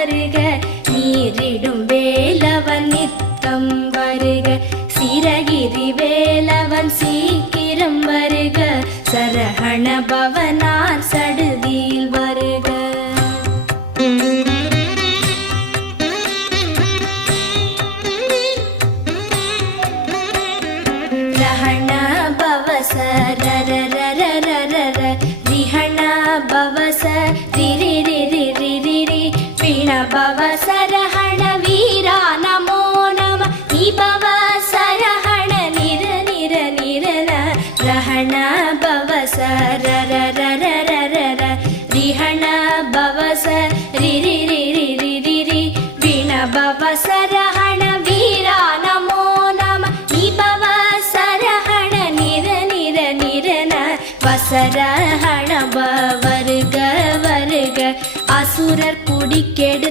வருக நீரிடும் வேலவன் நித்தம் வருக சிரகிரி வேலவன் சீக்கிரம் வருக சரஹண பவனார் சடுதியில் வருக ரஹண பவச ரர ரர ரர ரிஹண பவச ரிரி ரிரி ரிரி ரி பிண பவச ரஹண வீரா நமோ நம நிபவ சரஹண நிர நிர நிரன ரஹண பவச ரர ரர ரர ரிஹண பவச ரிரி ரிரி ரிரி ரி பிண பவச